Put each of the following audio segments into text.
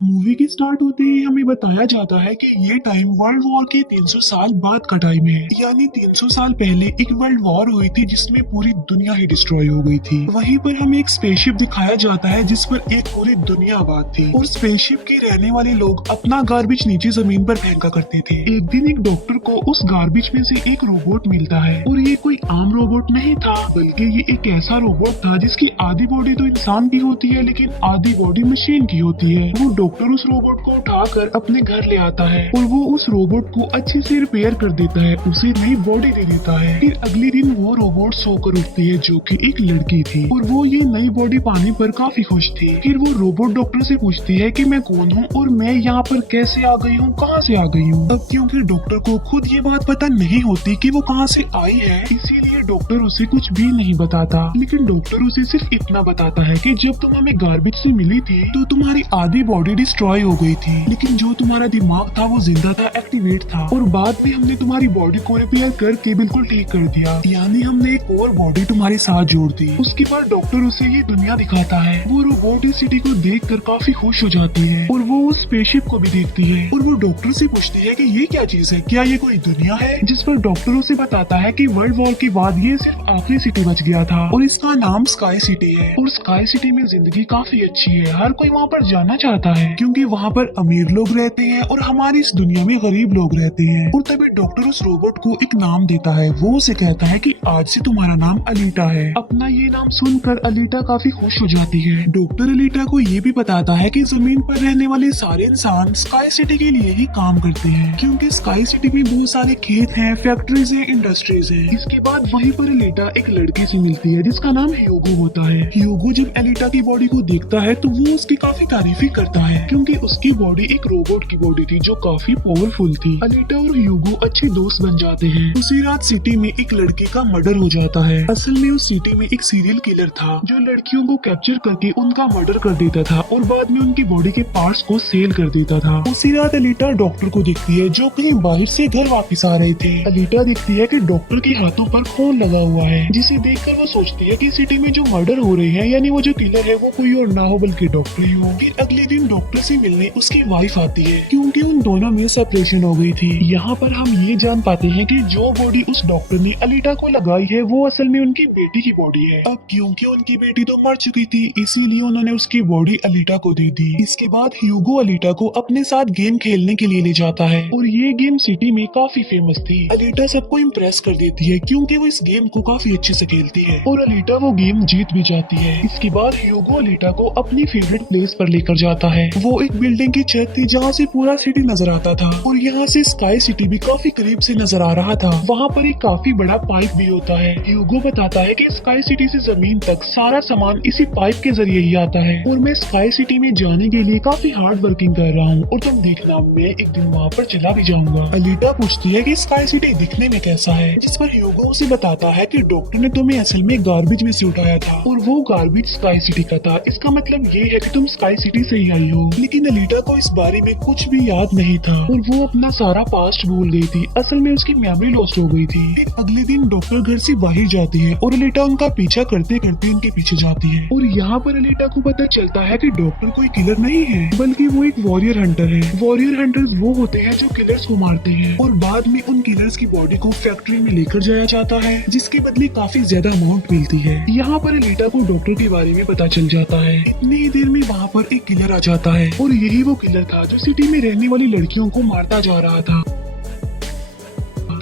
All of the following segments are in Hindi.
मूवी की स्टार्ट होते ही हमें बताया जाता है कि ये टाइम वर्ल्ड वॉर के 300 साल बाद का टाइम है। यानी 300 साल पहले एक वर्ल्ड वॉर हुई थी जिसमें पूरी दुनिया ही डिस्ट्रॉय हो गई थी। वहीं पर हमें एक स्पेसशिप दिखाया जाता है जिस पर एक पूरी दुनिया आबाद थी और स्पेसशिप के रहने वाले लोग अपना गार्बेज नीचे जमीन पर फेंका करते थे। एक दिन एक डॉक्टर को उस गार्बेज में से एक रोबोट मिलता है और ये कोई आम रोबोट नहीं था, बल्कि ये एक ऐसा रोबोट था जिसकी आधी बॉडी तो इंसान की होती है लेकिन आधी बॉडी मशीन की होती है। वो डॉक्टर उस रोबोट को उठाकर अपने घर ले आता है और वो उस रोबोट को अच्छे से रिपेयर कर देता है, उसे नई बॉडी दे देता है। फिर अगले दिन वो रोबोट सोकर उठती है जो कि एक लड़की थी और वो ये नई बॉडी पाने पर काफी खुश थी। फिर वो रोबोट डॉक्टर से पूछती है कि मैं कौन हूँ और मैं यहाँ पर कैसे आ गई हूँ, कहाँ से आ गई हूँ। अब क्योंकि डॉक्टर को खुद ये बात पता नहीं होती कि वो कहाँ से आई है, इसीलिए डॉक्टर उसे कुछ भी नहीं बताता। लेकिन डॉक्टर उसे सिर्फ इतना बताता है कि जब तुम हमें गार्बेज से मिली थी तो तुम्हारी आधी बॉडी डिस्ट्रॉय हो गई थी, लेकिन जो तुम्हारा दिमाग था वो जिंदा था, एक्टिवेट था, और बाद में हमने तुम्हारी बॉडी को रिपेयर करके बिल्कुल ठीक कर दिया। यानी हमने एक और बॉडी तुम्हारे साथ जोड़ दी। उसके बाद डॉक्टर उसे ये दुनिया दिखाता है। वो रोबोट इस सिटी को देखकर काफी खुश हो जाती है और वो उस स्पेसशिप को भी देखती है और वो डॉक्टर से पूछती है कि ये क्या चीज है, क्या ये कोई दुनिया है। जिस पर डॉक्टर उसे बताता है कि वर्ल्ड वॉर के बाद ये सिर्फ आखिरी सिटी बच गया था और इसका नाम स्काई सिटी है। और स्काई सिटी में जिंदगी काफी अच्छी है, हर कोई वहाँ पर जाना चाहता है क्योंकि वहाँ पर अमीर लोग रहते हैं और हमारी इस दुनिया में गरीब लोग रहते हैं। और तभी डॉक्टर उस रोबोट को एक नाम देता है। वो उसे कहता है कि आज से तुम्हारा नाम अलीटा है। अपना ये नाम सुनकर अलीटा काफी खुश हो जाती है। डॉक्टर अलीटा को ये भी बताता है कि जमीन पर रहने वाले सारे इंसान स्काई सिटी के लिए ही काम करते हैं क्योंकि स्काई सिटी में बहुत सारे खेत हैं, फैक्ट्रीज हैं, इंडस्ट्रीज हैं। इसके बाद वहीं पर अलीटा एक लड़के से मिलती है जिसका नाम ह्यूगो होता है। ह्यूगो जब अलीटा की बॉडी को देखता है तो वो उसकी काफी तारीफ करता है क्योंकि उसकी बॉडी एक रोबोट की बॉडी थी जो काफी पावरफुल थी। अलीटा और ह्यूगो अच्छे दोस्त बन जाते हैं। उसी रात सिटी में एक लड़के का मर्डर हो जाता है। असल में उस सिटी में एक सीरियल किलर था जो लड़कियों को कैप्चर करके उनका मर्डर कर देता था और बाद में उनकी बॉडी के पार्ट्स को सेल कर देता था। उसी रात अलीटा डॉक्टर को देखती है जो कहीं बाहर से घर वापस आ रहे थे। अलीटा देखती है कि डॉक्टर के हाथों पर फोन लगा हुआ है, जिसे देखकर वो सोचती है कि सिटी में जो मर्डर हो रहे हैं यानी वो जो किलर है वो कोई और ना हो बल्कि डॉक्टर ही हो। फिर अगले दिन डॉक्टर से मिलने उसकी वाइफ आती है क्योंकि उन दोनों में सेपरेशन हो गई थी। यहाँ पर हम ये जान पाते हैं कि जो बॉडी उस डॉक्टर ने अलीटा को लगाई है वो असल में उनकी बेटी की बॉडी है। अब क्योंकि उनकी बेटी तो मर चुकी थी इसीलिए उन्होंने उसकी बॉडी अलीटा को दे दी। इसके बाद ह्यूगो अलीटा को अपने साथ गेम खेलने के लिए ले जाता है और ये गेम सिटी में काफी फेमस थी। अलीटा सबको इम्प्रेस कर देती है क्योंकि वो इस गेम को काफी अच्छे से खेलती है और अलीटा वो गेम जीत भी जाती है। इसके बाद ह्यूगो अलीटा को अपनी फेवरेट प्लेस पर लेकर जाता है। वो एक बिल्डिंग की छत थी जहाँ से पूरा सिटी नजर आता था और यहाँ से स्काई सिटी भी काफी करीब से नजर आ रहा था। वहाँ पर एक काफी बड़ा पाइप भी होता है। ह्यूगो बताता है कि स्काई सिटी से जमीन तक सारा सामान इसी पाइप के जरिए ही आता है और मैं स्काई सिटी में जाने के लिए काफी हार्ड वर्किंग कर रहा हूँ और तुम देखना मैं एक दिन वहाँ पर चला भी जाऊंगा। अलीटा पूछती है कि स्काई सिटी दिखने में कैसा है, जिस पर ह्यूगो उसे बताता है कि डॉक्टर ने तुम्हें असल में गार्बेज में से उठाया था और वो गार्बेज स्काई सिटी का था। इसका मतलब ये है कि तुम स्काई सिटी से ही आई हो। लेकिन अलीटा को इस बारे में कुछ भी याद नहीं था और वो अपना सारा पास्ट भूल गई थी। असल में उसकी मेमोरी लॉस्ट हो गई थी। फिर अगले दिन डॉक्टर घर से बाहर जाती है और अलीटा उनका पीछा करते करते उनके पीछे जाती है और यहाँ पर अलीटा को पता चलता है कि डॉक्टर कोई किलर नहीं है बल्कि वो एक वॉरियर हंटर है। वॉरियर हंटर्स वो होते हैं जो किलर्स को मारते हैं और बाद में उन किलर्स की बॉडी को फैक्ट्री में लेकर जाया जाता है जिसके बदले काफी ज्यादा अमाउंट मिलती है। यहाँ पर अलीटा को डॉक्टर के बारे में पता चल जाता है। इतनी ही देर में वहाँ पर एक किलर आ जाता है और यही वो किलर था जो सिटी में रहने वाली लड़कियों को मारता जा रहा था।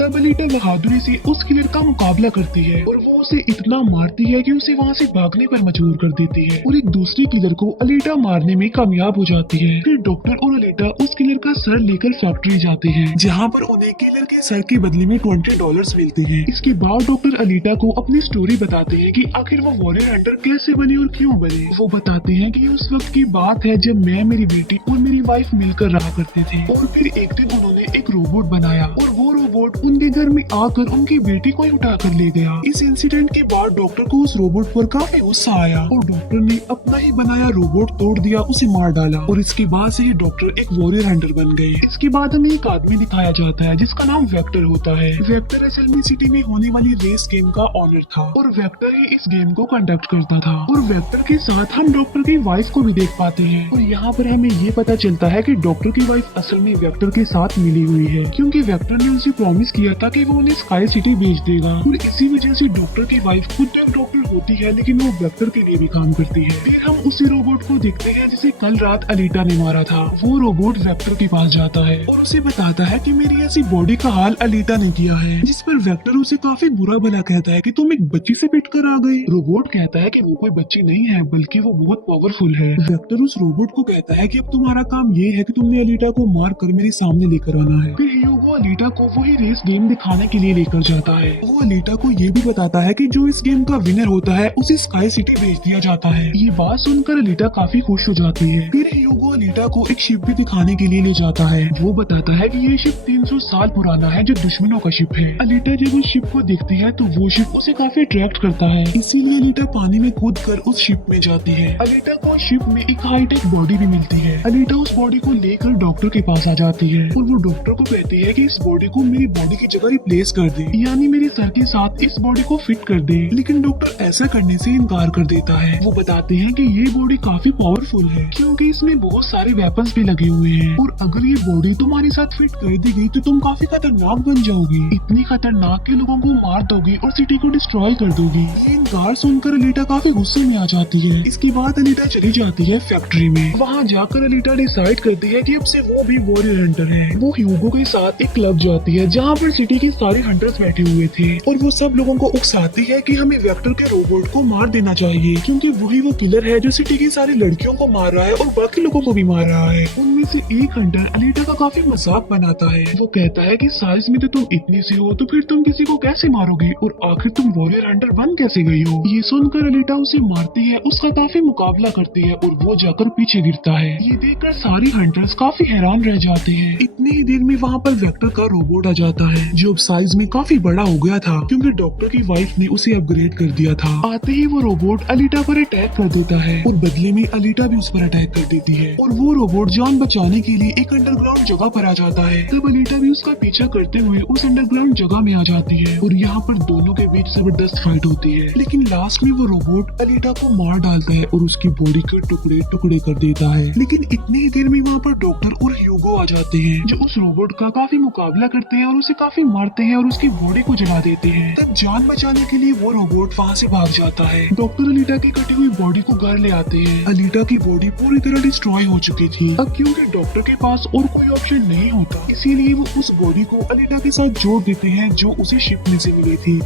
तब अलीटा बहादुरी से उस किलर का मुकाबला करती है और वो उसे इतना मारती है कि उसे वहाँ से भागने पर मजबूर कर देती है और एक दूसरे किलर को अलीटा मारने में कामयाब हो जाती है। फिर डॉक्टर और अलीटा उस किलर का सर लेकर फैक्ट्री जाते हैं जहाँ पर उन्हें किलर के सर के बदले में $20 मिलते हैं। इसके बाद डॉक्टर अलीटा को अपनी स्टोरी बताते हैं कि आखिर वो वॉरियर हंटर कैसे बने और क्यों बने। वो बताते हैं कि उस वक्त की बात है जब मैं, मेरी बेटी और मेरी वाइफ मिलकर रहा करते थे और फिर एक दिन उन्होंने एक रोबोट बनाया और वो रोबोट रोबोट उनके घर में आकर उनकी बेटी को ही उठा कर ले गया। इस इंसिडेंट के बाद डॉक्टर को उस रोबोट पर काफी गुस्सा आया और डॉक्टर ने अपना ही बनाया रोबोट तोड़ दिया, उसे मार डाला और इसके बाद से ही डॉक्टर एक वॉरियर हंटर बन गए। इसके बाद हमें एक आदमी दिखाया जाता है जिसका नाम वेक्टर होता है। वेक्टर असल में सिटी में होने वाली रेस गेम का ऑनर था और वेक्टर ही इस गेम को कंडक्ट करता था और वेक्टर के साथ हम डॉक्टर की वाइफ को भी देख पाते हैं और यहाँ पर हमें ये पता चलता है कि डॉक्टर की वाइफ असल में वेक्टर के साथ मिली हुई है, क्योंकि वेक्टर ने उसे प्रॉमिस किया था कि वो उन्हें स्काई सिटी भेज देगा और इसी वजह से डॉक्टर की वाइफ खुद तो एक डॉक्टर होती है लेकिन वो वेक्टर के लिए भी काम करती है। फिर हम उसी रोबोट को देखते हैं जिसे कल रात अलीटा ने मारा था। वो रोबोट वेक्टर के पास जाता है और उसे बताता है कि मेरी ऐसी बॉडी का हाल अलीटा ने किया है, जिस पर वेक्टर उसे काफी बुरा भला कहता है कि तुम एक बच्ची से पिट कर आ गए। रोबोट कहता है कि वो कोई बच्ची नहीं है बल्कि वो बहुत पावरफुल है। वेक्टर उस रोबोट को कहता है कि अब तुम्हारा काम ये है कि तुमने अलीटा को मार कर मेरे सामने लेकर आना है। फिर ह्यूगो अलीटा को वही रेस गेम दिखाने के लिए लेकर जाता है। वो अलीटा को ये भी बताता है कि जो इस गेम का विनर होता है उसे स्काई सिटी भेज दिया जाता है। ये बात सुनकर अलीटा काफी खुश हो जाती है। फिर ह्यूगो अलीटा को एक शिप भी दिखाने के लिए ले जाता है। वो बताता है कि ये शिप 300 साल पुराना है जो दुश्मनों का शिप है। अलीटा जब उस शिप को देखती है तो वो शिप उसे काफी अट्रैक्ट करता है, इसीलिए अलीटा पानी में कूद कर उस शिप में जाती है। अलीटा को शिप में एक हाईटेक बॉडी भी मिलती है। अलीटा उस बॉडी को लेकर डॉक्टर के पास आ जाती है और वो डॉक्टर को कहती है कि इस बॉडी को मेरी बॉडी की जगह रिप्लेस कर दे, यानी मेरे सर के साथ इस बॉडी को फिट कर दे। लेकिन डॉक्टर ऐसा करने से इनकार कर देता है। वो बताते हैं कि ये बॉडी काफी पावरफुल है क्योंकि इसमें बहुत सारे वेपन्स भी लगे हुए हैं और अगर ये बॉडी तुम्हारे साथ फिट कर दी गई तो तुम काफी खतरनाक बन जाओगी, इतनी खतरनाक कि लोगों को मार दोगी और सिटी को डिस्ट्रॉय कर दोगी। ये इनकार सुनकर अलीटा काफी गुस्से में आ जाती है। इसके बाद अलीटा चली जाती है फैक्ट्री में। वहाँ जाकर अलीटा डिसाइड करती है कि अब से वो भी वॉरियर हंटर है। वो ह्यूगो के साथ एक क्लब जाती है जहाँ पर सिटी के सारे हंटर्स बैठे हुए थे और वो सब लोगों को उकसाती है कि हमें वेक्टर के रोबोट को मार देना चाहिए क्योंकि वही वो किलर है जो सिटी की सारी लड़कियों को मार रहा है और बाकी लोगों को भी मार रहा है। उनमें से एक हंटर अलीटा का काफी मजाक बनाता है। वो कहता है कि साइज में तो तुम इतनी सी हो तो फिर तुम किसी को कैसे मारोगी और आखिर तुम वॉरियर हंटर बन कैसे गई हो। ये सुनकर अलीटा उसे मारती है, उसका काफी मुकाबला करती है और वो जाकर पीछे गिरता है। ये देखकर सारी हंटर्स काफी हैरान रह जाते हैं। इतनी ही देर में वहाँ पर वेक्टर का रोबोट आ जाता है जो अब साइज में काफी बड़ा हो गया था क्योंकि डॉक्टर की वाइफ ने उसे अपग्रेड कर दिया था। आते ही वो रोबोट अलीटा पर अटैक कर देता है और बदले में अलीटा भी उस पर अटैक कर देती है और वो रोबोट जान बचाने के लिए एक अंडरग्राउंड जगह पर आ जाता है। तब अलीटा भी उसका पीछा करते हुए उस अंडरग्राउंड जगह में आ जाती है और यहाँ पर दोनों के बीच जबरदस्त फाइट होती है। लेकिन लास्ट में वो रोबोट अलीटा को मार डालता है और उसकी बॉडी के टुकड़े टुकड़े कर देता है। लेकिन इतनी ही देर में वहाँ पर डॉक्टर और ह्यूगो आ जाते हैं जो उस रोबोट का काफी मुकाबला करते हैं और उसे काफी मारते हैं और उसकी बॉडी को जला देते हैं। तब जान बचाने के लिए वो रोबोट वहाँ से भाग जाता है। डॉक्टर अलीटा की कटी हुई बॉडी को घर ले आते हैं। अलीटा की बॉडी पूरी तरह डिस्ट्रॉय हो चुकी थी। अब क्योंकि डॉक्टर के पास और कोई ऑप्शन नहीं होता इसीलिए वो उस बॉडी को अलीटा के साथ जोड़ देते हैं जो उसे शिप में से मिली थी।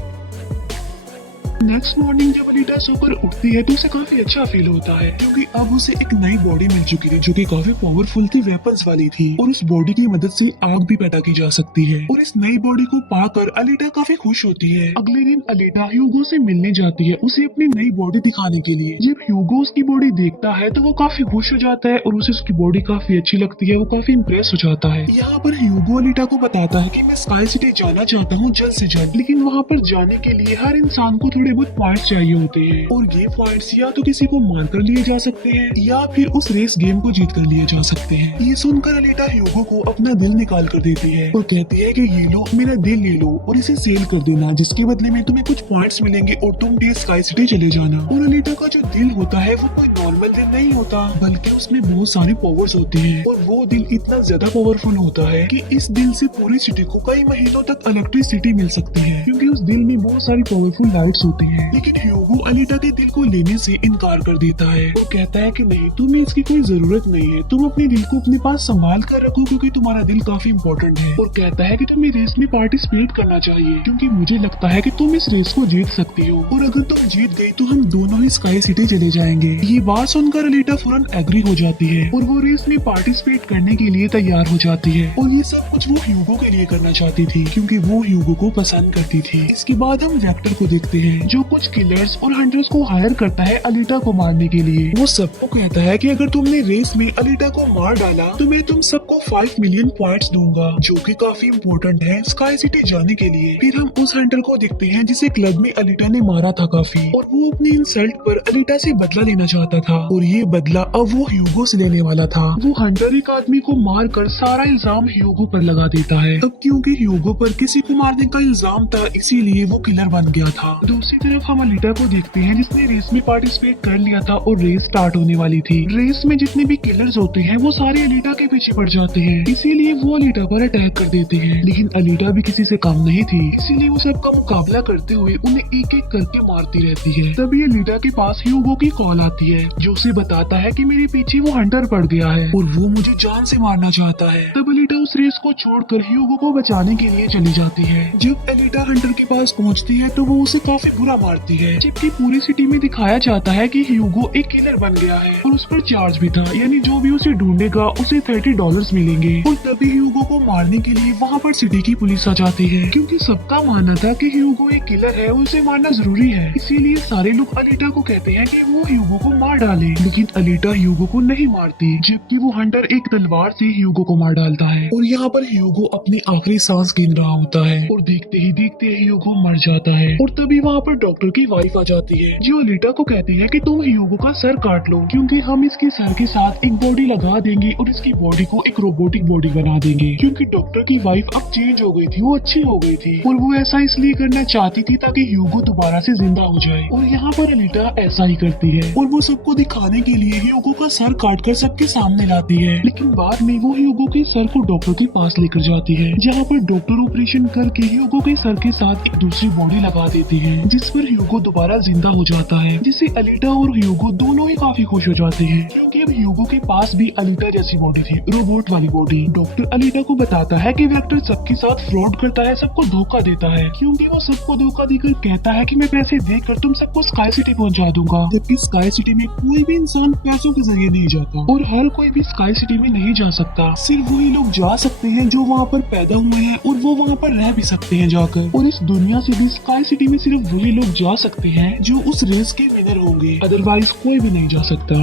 नेक्स्ट मॉर्निंग जब अलीटा सोकर उठती है तो उसे काफी अच्छा फील होता है क्योंकि अब उसे एक नई बॉडी मिल चुकी थी जो कि काफी पावरफुल थी, वेपन्स वाली थी और उस बॉडी की मदद से आग भी पैदा की जा सकती है और इस नई बॉडी को पाकर अलीटा काफी खुश होती है। अगले दिन अलीटा ह्यूगो से मिलने जाती है उसे अपनी नई बॉडी दिखाने के लिए। जब ह्यूगो उसकी बॉडी देखता है तो वो काफी खुश हो जाता है और उसे उसकी बॉडी काफी अच्छी लगती है। वो काफी इम्प्रेस हो जाता है। यहाँ पर ह्यूगो अलीटा को बताता है कि मैं स्काई सिटी जाना चाहता हूँ जल्द से जल्द, लेकिन वहाँ पर जाने के लिए हर इंसान को थोड़े बहुत पॉइंट्स चाहिए होते हैं और ये पॉइंट्स या तो किसी को मारकर लिए जा सकते हैं या फिर उस रेस गेम को जीत कर लिए जा सकते हैं। ये सुनकर अलीटा ह्यूगो को अपना दिल निकाल कर देती है और कहती है कि ये लो मेरा दिल ले लो और इसे सेल कर देना, जिसके बदले में तुम्हें कुछ पॉइंट्स मिलेंगे और तुम भी स्काई सिटी चले जाना। और अलीटा का जो दिल होता है वो कोई नॉर्मल दिल नहीं होता बल्कि उसमें बहुत सारी पावर्स होती हैं और वो दिल इतना ज्यादा पावरफुल होता है कि इस दिल से पूरी सिटी को कई महीनों तक इलेक्ट्रिसिटी मिल सकती है क्योंकि उस दिल में बहुत सारी पावरफुल लाइट्स होती हैं। लेकिन ह्यूगो अलीटा के दिल को लेने से इनकार कर देता है। वो कहता है कि नहीं, तुम्हें इसकी कोई जरूरत नहीं है, तुम अपने दिल को अपने पास संभाल कर रखो क्योंकि तुम्हारा दिल काफी इम्पोर्टेंट है। और कहता है कि तुम्हें रेस में पार्टिसिपेट करना चाहिए क्योंकि मुझे लगता है कि तुम इस रेस को जीत सकती हो और अगर तुम जीत गई तो हम दोनों ही स्काई सिटी चले जाएंगे। ये बात सुनकर अलीटा फौरन एग्री हो जाती है और वो रेस में पार्टिसिपेट करने के लिए तैयार हो जाती है और ये सब कुछ वो ह्यूगो के लिए करना चाहती थी क्योंकि वो ह्यूगो को पसंद करती थी। थी। इसके बाद हम वेक्टर को देखते हैं जो कुछ किलर्स और हंटर्स को हायर करता है अलीटा को मारने के लिए। वो सबको कहता है कि अगर तुमने रेस में अलीटा को मार डाला तो मैं तुम सबको 5 मिलियन पॉइंट्स दूंगा, जो कि काफी इम्पोर्टेंट है स्काई सिटी जाने के लिए। फिर हम उस हंटर को देखते हैं जिसे क्लब में अलीटा ने मारा था काफी, और वो अपनी इंसल्ट पर अलीटा से बदला लेना चाहता था, और ये बदला अब वो ह्यूगो से लेने वाला था। वो हंटर एक आदमी को मार कर सारा इल्जाम ह्यूगो पर लगा देता है। अब क्योंकि ह्यूगो पर किसी को मारने का इल्जाम था इसीलिए वो किलर बन गया था। दूसरी तरफ हम अलीटा को देखते हैं जिसने रेस में पार्टिसिपेट कर लिया था और रेस स्टार्ट होने वाली थी। रेस में जितने भी किलर्स होते हैं वो सारे अलीटा के पीछे पड़ जाते हैं, इसीलिए वो अलीटा पर अटैक कर देते हैं। लेकिन अलीटा भी किसी से कम नहीं थी, इसीलिए वो सबका मुकाबला करते हुए उन्हें एक एक करके मारती रहती है। तभी अलीटा के पास ह्यूगो की कॉल आती है जो उसे बताता है कि मेरे पीछे वो हंटर पड़ गया है और वो मुझे जान से मारना चाहता है। तब अलीटा उस रेस को छोड़कर ह्यूगो को बचाने के लिए चली जाती है। जब अलीटा हंटर के पास पहुंचती है तो वो उसे काफी बुरा मारती है, जबकि पूरी सिटी में दिखाया जाता है कि ह्यूगो एक किलर बन गया है और उस पर चार्ज भी था, यानी जो भी उसे ढूंढेगा उसे $30 मिलेंगे। और तभी ह्यूगो को मारने के लिए वहाँ पर सिटी की पुलिस आ जाती है, क्योंकि सबका मानना था कि ह्यूगो एक किलर है, उसे मारना जरूरी है। इसीलिए सारे लोग अलीटा को कहते हैं कि वो ह्यूगो को मार डाले, लेकिन अलीटा ह्यूगो को नहीं मारती, जबकि वो हंटर एक तलवार से ह्यूगो को मार डालता है। और यहाँ पर ह्यूगो अपनी आखिरी सांस गिन रहा होता है और देखते ही देखते ह्यूगो मर जाता है। और तभी वहाँ पर डॉक्टर की वाइफ आ जाती है जो अलीटा को कहती है कि तुम ह्यूगो का सर काट लो, क्योंकि हम इसके सर के साथ एक बॉडी लगा देंगे और इसकी बॉडी को एक रोबोटिक बॉडी बना देंगे। क्योंकि डॉक्टर की वाइफ अब चेंज हो गई थी, वो अच्छी हो गई थी और वो ऐसा इसलिए करना चाहती थी ताकि ह्यूगो दोबारा से जिंदा हो जाए। और यहाँ पर अलीटा ऐसा ही करती है और वो सबको दिखाने के लिए ह्यूगो का सर काट कर सबके सामने लाती है। लेकिन बाद में वो ह्यूगो के सर को डॉक्टर के पास लेकर जाती है, जहाँ पर डॉक्टर ऑपरेशन करके ह्यूगो के सर के साथ एक दूसरी बॉडी लगा देती है, जिस पर ह्यूगो दोबारा जिंदा हो जाता है, जिससे अलीटा और ह्यूगो दोनों ही काफी खुश हो जाते हैं, क्योंकि अब ह्यूगो के पास भी अलीटा जैसी बॉडी थी, रोबोट वाली बॉडी। डॉक्टर अलीटा को बताता है कि वेक्टर सबके साथ फ्रॉड करता है, सबको धोखा देता है, क्योंकि वो सबको धोखा देकर कहता है कि मैं पैसे देकर तुम सबको स्काई सिटी पहुंचा दूंगा, जबकि स्काई सिटी में कोई भी इंसान पैसों के जरिए नहीं जाता और हर कोई भी स्काई सिटी में नहीं जा सकता। सिर्फ वही लोग जा सकते हैं जो वहाँ पर पैदा हुए हैं और वो वहाँ पर रह भी सकते हैं जाकर। और इस दुनिया से भी स्काई सिटी में सिर्फ वही लोग जा सकते हैं जो उस रेस के विनर होंगे, अदरवाइज कोई भी नहीं जा सकता।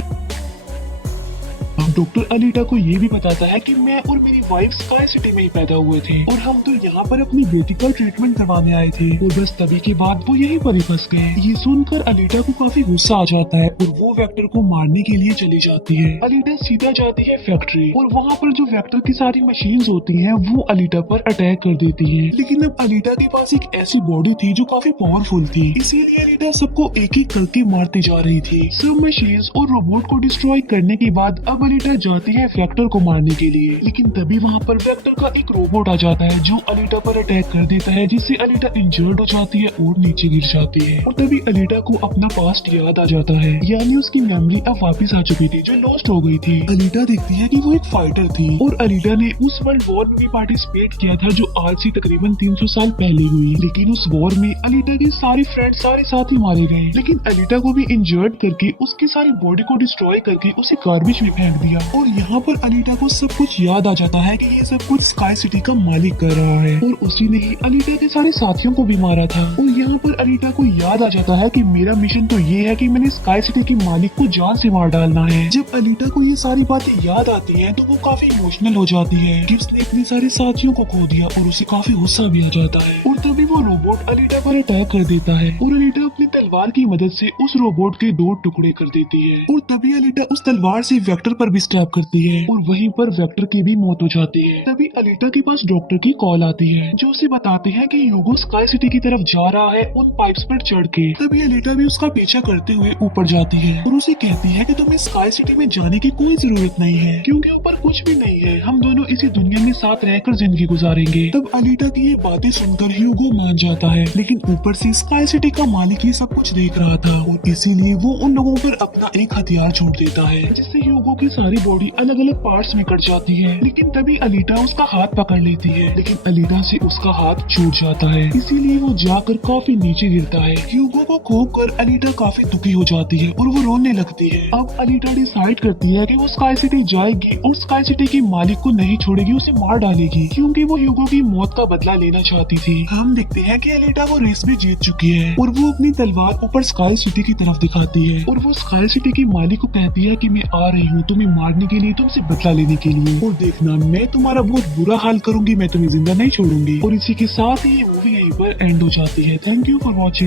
डॉक्टर अलीटा को ये भी बताता है कि मैं और मेरी वाइफ स्काई सिटी में ही पैदा हुए थे और हम तो यहाँ पर अपनी बेटी का ट्रीटमेंट करवाने आए थे, और बस तभी के बाद वो यहीं पर ही फंस गए। ये सुनकर अलीटा को काफी गुस्सा आ जाता है और वो वेक्टर को मारने के लिए चली जाती है। अलीटा सीधा जाती है फैक्ट्री और वहाँ पर जो वेक्टर की सारी मशीन्स होती हैं वो अलीटा पर अटैक कर देती है। लेकिन अब अलीटा के पास एक ऐसी बॉडी थी जो काफी पावरफुल थी, इसीलिए अलीटा सबको एक एक करके मारती जा रही थी। सब मशीन्स और रोबोट को डिस्ट्रॉय करने के बाद अब अलीटा जाती है वेक्टर को मारने के लिए, लेकिन तभी वहाँ पर वेक्टर का एक रोबोट आ जाता है जो अलीटा पर अटैक कर देता है, जिससे अलीटा इंजर्ड हो जाती है और नीचे गिर जाती है। और तभी अलीटा को अपना पास्ट याद आ जाता है, यानी उसकी मेमोरी अब वापस आ चुकी थी जो लॉस्ट हो गई थी। अलीटा देखती है कि वो एक फाइटर थी और अलीटा ने उस वर्ल्ड वॉर में भी पार्टिसिपेट किया था जो आज से तकरीबन 300 साल पहले हुई। लेकिन उस वॉर में अलीटा के सारे फ्रेंड सारे साथी मारे गए, लेकिन अलीटा को भी इंजर्ड करके उसकी सारी बॉडी को डिस्ट्रॉय करके उसे गार्बेज में फेंक दिया। और यहाँ पर अलीटा को सब कुछ याद आ जाता है कि ये सब कुछ स्काई सिटी का मालिक कर रहा है और उसी ने ही अलीटा के सारे साथियों को भी मारा था। और यहाँ पर अलीटा को याद आ जाता है कि मेरा मिशन तो ये है कि मैंने स्काई सिटी के मालिक को जान से मार डालना है। जब अलीटा को ये सारी बातें याद आती हैं तो वो काफी इमोशनल हो जाती है कि उसने अपने सारे साथियों को खो दिया और उसे काफी गुस्सा भी आ जाता है। और तभी वो रोबोट अलीटा पर अटैक कर देता है और अलीटा अपनी तलवार की मदद से उस रोबोट के 2 टुकड़े कर देती है। और तभी अलीटा उस तलवार से वेक्टर पर भी स्टैब करती है और वहीं पर वेक्टर की भी मौत हो जाती है। तभी अलीटा के पास डॉक्टर की कॉल आती है जो उसे बताते हैं कि ह्यूगो स्काई सिटी की तरफ जा रहा है उन पाइप्स पर चढ़ के। तभी अलीटा भी उसका पीछा करते हुए ऊपर जाती है और उसे कहती है कि तुम्हें स्काई सिटी में जाने की कोई जरूरत नहीं है, क्योंकि ऊपर कुछ भी नहीं है, हम दोनों इसी दुनिया में साथ रहकर जिंदगी गुजारेंगे। तब अलीटा की ये बातें सुनकर ह्यूगो मान जाता है, लेकिन ऊपर से स्काई सिटी का मालिक ये सब कुछ देख रहा था और इसीलिए वो उन लोगों पर अपना एक हथियार छोड़ देता है, जिससे ह्यूगो की सारी बॉडी अलग अलग पार्ट्स में कट जाती है। लेकिन तभी अलीटा उसका हाथ पकड़ लेती है, लेकिन अलीटा से उसका हाथ छूट जाता है, इसीलिए वो जाकर काफी नीचे गिरता है। ह्यूगो को खोकर अलीटा काफी दुखी हो जाती है और वो रोने लगती है। अब अलीटा डिसाइड करती है कि वो स्काई सिटी जाएगी और स्काई सिटी के मालिक को नहीं छोड़ेगी, उसे मार डालेगी क्योंकि वो ह्यूगो की मौत का बदला लेना चाहती थी। हम देखते हैं कि एलिटा वो रेस भी जीत चुकी है और वो अपनी तलवार ऊपर स्काई सिटी की तरफ दिखाती है और वो स्काई सिटी की मालिक को कहती है कि मैं आ रही हूँ तुम्हें मारने के लिए, तुमसे बदला लेने के लिए, और देखना मैं तुम्हारा बहुत बुरा हाल करूंगी, मैं तुम्हें जिंदा नहीं छोड़ूंगी। और इसी के साथ ही ये मूवी यहीं पर एंड हो जाती है। Thank you for watching.